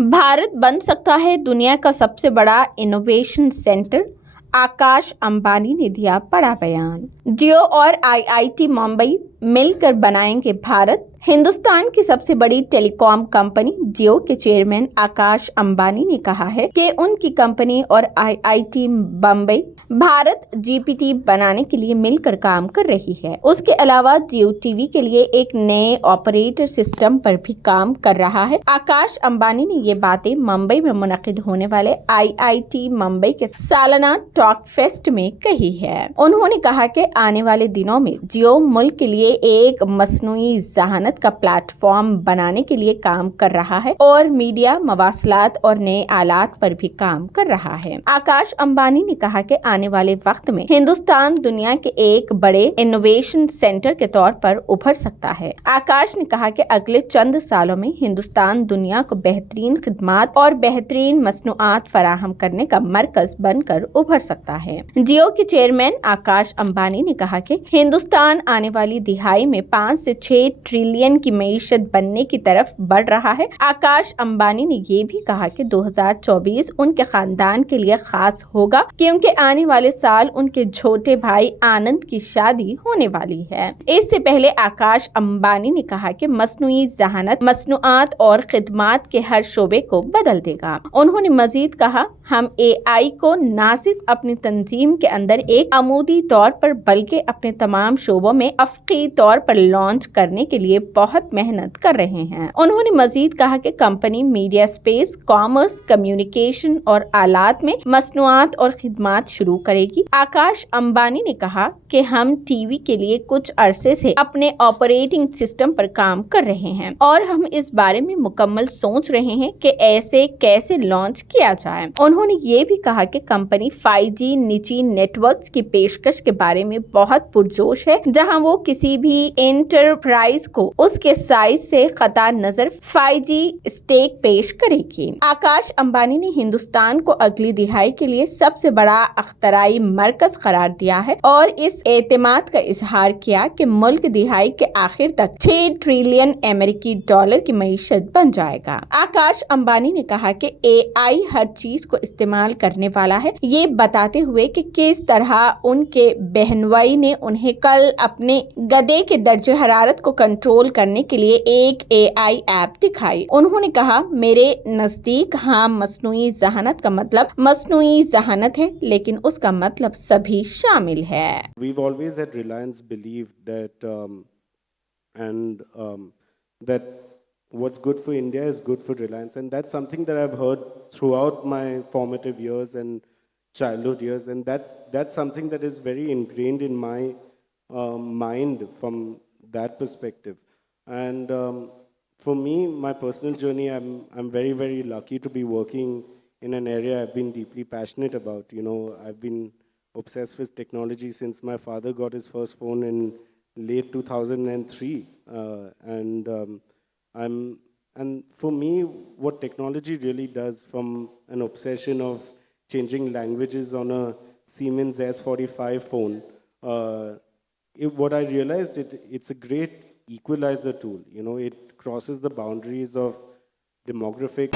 भारत बन सकता है दुनिया का सबसे बड़ा इनोवेशन सेंटर, आकाश अंबानी ने दिया बड़ा बयान। जियो और आईआईटी मुंबई मिलकर बनाएंगे भारत। हिंदुस्तान की सबसे बड़ी टेलीकॉम कंपनी जियो के चेयरमैन आकाश अंबानी ने कहा है कि उनकी कंपनी और आईआईटी मुंबई भारत जीपीटी बनाने के लिए मिलकर काम कर रही है। उसके अलावा जियो टीवी के लिए एक नए ऑपरेटर सिस्टम पर भी काम कर रहा है। आकाश अंबानी ने ये बातें मुंबई में मुनक्किद होने वाले आईआईटी मुंबई के सालाना टॉक फेस्ट में कही है। उन्होंने कहा कि आने वाले दिनों में जियो मुल्क के लिए एक मसनूई ज़हानत का प्लेटफॉर्म बनाने के लिए काम कर रहा है और मीडिया, मवासलात और नए आलात पर भी काम कर रहा है। आकाश अंबानी ने कहा कि आने वाले वक्त में हिंदुस्तान दुनिया के एक बड़े इनोवेशन सेंटर के तौर पर उभर सकता है। आकाश ने कहा कि अगले चंद सालों में हिंदुस्तान दुनिया को बेहतरीन खिदमात और बेहतरीन मसनूआत फराहम करने का मरकज बनकर उभर सकता है। जियो के चेयरमैन आकाश अंबानी ने कहा कि हिंदुस्तान आने वाली दिहाई में 5 से 6 ट्रिलियन की मईशत बनने की तरफ बढ़ रहा है। आकाश अंबानी ने ये भी कहा कि 2024 उनके खानदान के लिए खास होगा क्योंकि आने वाले साल उनके छोटे भाई आनंद की शादी होने वाली है। इससे पहले आकाश अंबानी ने कहा कि मसनूई ज़हानत मसनूआत और खिदमात के हर शोबे को बदल देगा। उन्होंने मजीद कहा, हम एआई को ना सिर्फ अपनी तंजीम के अंदर एक अमूदी तौर पर बल्कि अपने तमाम शोबों में अफकी तौर पर लॉन्च करने के लिए बहुत मेहनत कर रहे हैं। उन्होंने मजीद कहा कि company media space, commerce, communication और आलात में मसनूआत और खिदमात शुरू करेगी। आकाश अंबानी ने कहा कि हम टीवी के लिए कुछ अरसे से अपने ऑपरेटिंग सिस्टम पर काम कर रहे हैं और हम इस बारे में मुकम्मल सोच रहे हैं कि ऐसे कैसे लॉन्च किया जाए। उन्होंने ये भी कहा कि कंपनी 5G निजी नेटवर्क्स की पेशकश के बारे में बहुत पुरजोश है, जहां वो किसी भी एंटरप्राइज को उसके साइज से कता नजर 5G स्टेक पेश करेगी। आकाश अंबानी ने हिंदुस्तान को अगली दिहाई के लिए सबसे बड़ा अख्तराई मरकज करार दिया है और इस एतमाद का इजहार किया कि मुल्क दिहाई के आखिर तक 6 ट्रिलियन अमेरिकी डॉलर की मईशत बन जाएगा। आकाश अंबानी ने कहा कि एआई हर चीज को इस्तेमाल करने वाला है, ये बताते हुए कि किस तरह उनके बहनोई ने उन्हें कल अपने गधे के दर्जे हरारत को कंट्रोल करने के लिए एक एआई ऐप दिखाई। उन्होंने कहा, मेरे नजदीक हाँ, मसनूई ज़हानत का मतलब मसनूई ज़हानत है, लेकिन उसका मतलब सभी शामिल है। We've always at Reliance believed that what's good for India is good for Reliance, and that's something that I've heard throughout my formative years and childhood years, and that's something that is very ingrained in my mind from that perspective. And for me, my personal journey, I'm very, very lucky to be working in an area I've been deeply passionate about. You know, I've been obsessed with technology since my father got his first phone in late 2003, and for me, what technology really does, from an obsession of changing languages on a Siemens S45 phone, what I realized, it's a great equalizer tool. You know, it crosses the boundaries of demographic